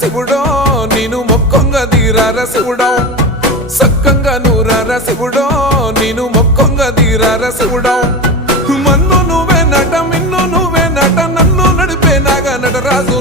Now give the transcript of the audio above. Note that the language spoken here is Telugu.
శివుడో నేను మొక్కంగా తీరార శివుడో సక్కంగా నూరార శివుడో నేను మొక్కంగా తీరార శివుడో మన్ను నువ్వే నట మిన్ను నువ్వే నట నన్ను నడిపే నాగా నటరాజు